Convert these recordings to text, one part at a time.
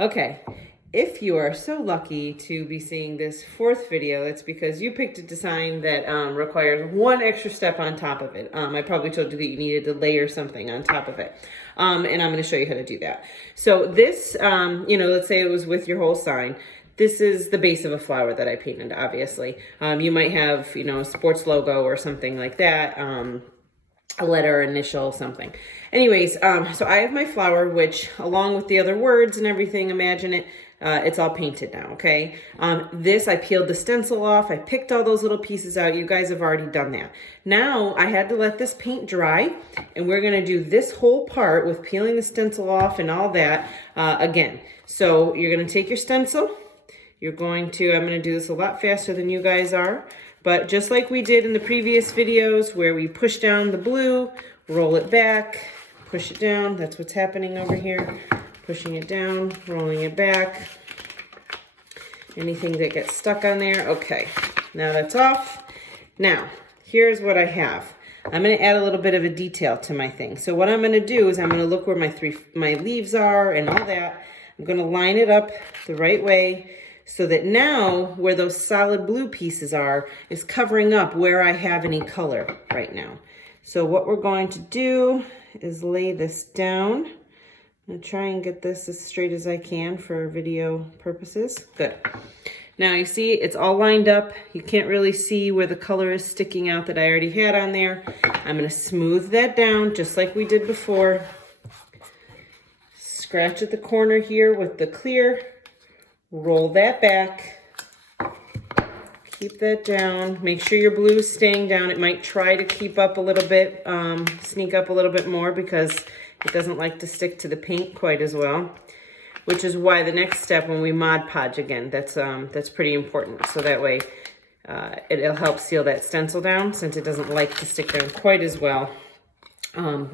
Okay, if you are so lucky to be seeing this fourth video, it's because you picked a design that requires one extra step on top of it. I probably told you that you needed to layer something on top of it. And I'm going to show you how to do that. So this, let's say it was with your whole sign. This is the base of a flower that I painted, obviously. You might have, a sports logo or something like that. A letter, initial, something. Anyways, so I have my flower, which along with the other words and everything, imagine it, it's all painted now, okay? This, I peeled the stencil off. I picked all those little pieces out. You guys have already done that. Now, I had to let this paint dry, and we're gonna do this whole part with peeling the stencil off and all that again. So you're gonna take your stencil. I'm gonna do this a lot faster than you guys are. But just like we did in the previous videos where we push down the blue, roll it back, push it down. That's what's happening over here. Pushing it down, rolling it back. Anything that gets stuck on there. Okay, now that's off. Now, here's what I have. I'm gonna add a little bit of a detail to my thing. So what I'm gonna do is I'm gonna look where my leaves are and all that. I'm gonna line it up the right way, so that now where those solid blue pieces are is covering up where I have any color right now. So what we're going to do is lay this down. I'm gonna try and get this as straight as I can for video purposes. Good. Now you see it's all lined up. You can't really see where the color is sticking out that I already had on there. I'm gonna smooth that down just like we did before. Scratch at the corner here with the clear. Roll that back, keep that down. Make sure your blue is staying down. It might try to keep up a little bit, sneak up a little bit more because it doesn't like to stick to the paint quite as well, which is why the next step when we Mod Podge again, that's pretty important. So that way it'll help seal that stencil down since it doesn't like to stick down quite as well when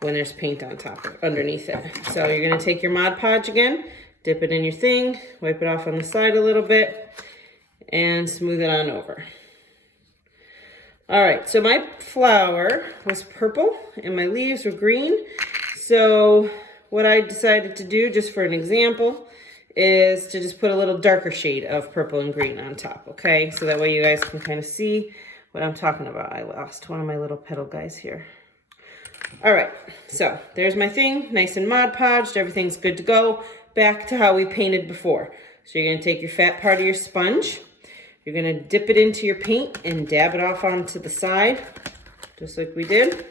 there's paint on top or underneath it. So you're gonna take your Mod Podge again, dip it in your thing, wipe it off on the side a little bit, and smooth it on over. All right, so my flower was purple and my leaves were green. So what I decided to do, just for an example, is to just put a little darker shade of purple and green on top, okay? So that way you guys can kind of see what I'm talking about. I lost one of my little petal guys here. All right, so there's my thing, nice and Mod Podged, everything's good to go. Back to how we painted before. So you're gonna take your fat part of your sponge, you're gonna dip it into your paint and dab it off onto the side, just like we did.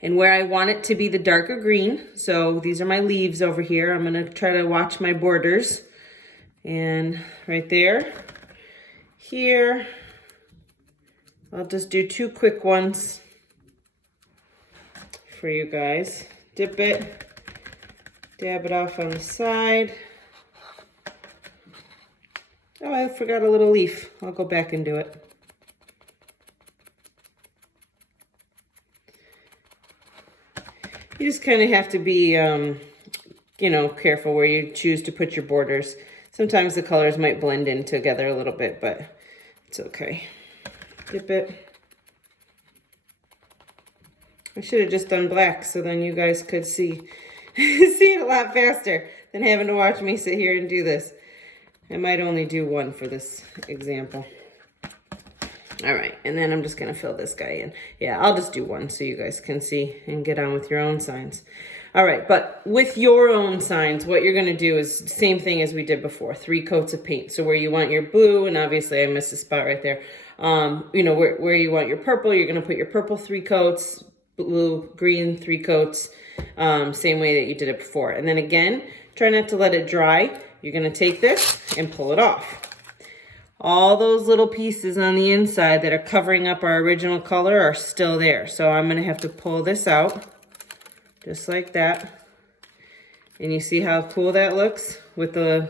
And where I want it to be the darker green, so these are my leaves over here. I'm gonna try to watch my borders. And right there, here, I'll just do two quick ones for you guys. Dip it. Dab it off on the side. Oh, I forgot a little leaf. I'll go back and do it. You just kind of have to be, careful where you choose to put your borders. Sometimes the colors might blend in together a little bit, but it's okay. Dip it. I should have just done black so then you guys could see it a lot faster than having to watch me sit here and do this. I might only do one for this example. All right, and then I'm just gonna fill this guy in. Yeah, I'll just do one so you guys can see and get on with your own signs. All right, but with your own signs, what you're gonna do is the same thing as we did before, 3 coats of paint. So where you want your blue, and obviously I missed a spot right there. Where you want your purple, you're gonna put your purple 3 coats, blue, green 3 coats, same way that you did it before. And then again, try not to let it dry. You're gonna take this and pull it off. All those little pieces on the inside that are covering up our original color are still there. So I'm gonna have to pull this out, just like that. And you see how cool that looks with the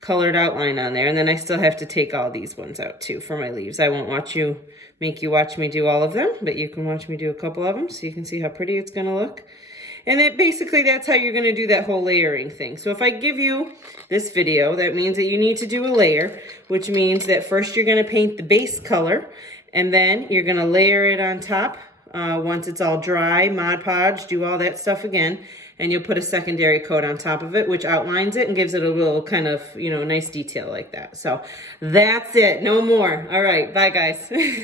colored outline on there. And then I still have to take all these ones out too for my leaves. I won't make you watch me do all of them, but you can watch me do a couple of them so you can see how pretty it's gonna look. And that's how you're gonna do that whole layering thing. So if I give you this video, that means that you need to do a layer, which means that first you're gonna paint the base color, and then you're gonna layer it on top once it's all dry, Mod Podge, do all that stuff again. and you'll put a secondary coat on top of it, which outlines it and gives it a little kind of, you know, nice detail like that. So that's it. No more. All right. Bye, guys.